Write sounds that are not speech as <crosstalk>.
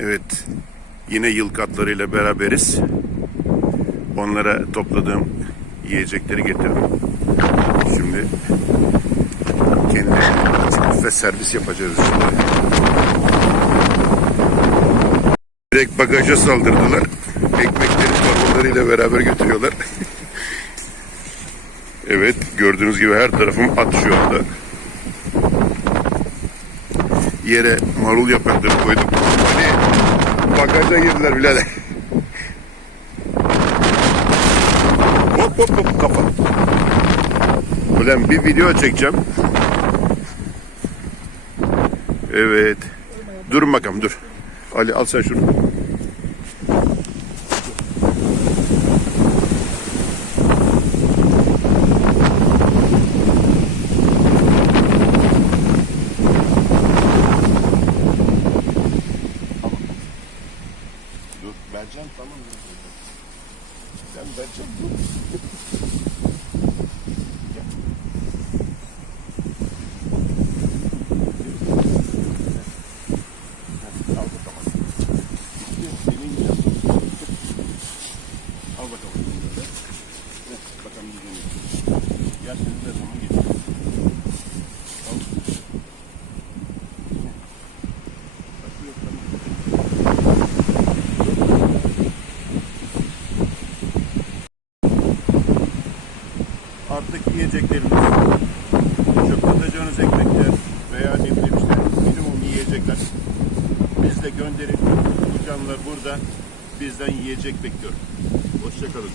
Evet. Yine yıl katlarıyla beraberiz. Onlara topladığım yiyecekleri getirdim. Şimdi kendilerine ve servis yapacağız şimdi. Direkt bagaja saldırdılar. Ekmekleri torbalarıyla beraber götürüyorlar. <laughs> evet gördüğünüz gibi her tarafım at şu anda. Yere marul yaprakları koyduk. Bagaja girdiler birader. hop hop hop kafa. Ulan bir video çekeceğim. Evet. Durun bakalım dur. Ali al sen şunu. Dur Bercan tamam mı? Sen Bercan dur. Al bakalım. Bakalım. Heh, Bakalım gidelim. Ya senin de zaman geçiyor. Al. Bakıyor, tamam. Artık yiyeceklerimiz, çöp atacağınız ekmekler veya ne bileyim işte minimum yiyecekler bizde gönderin. Bu canlılar burada bizden yiyecek bekliyor. Hoşçakalın.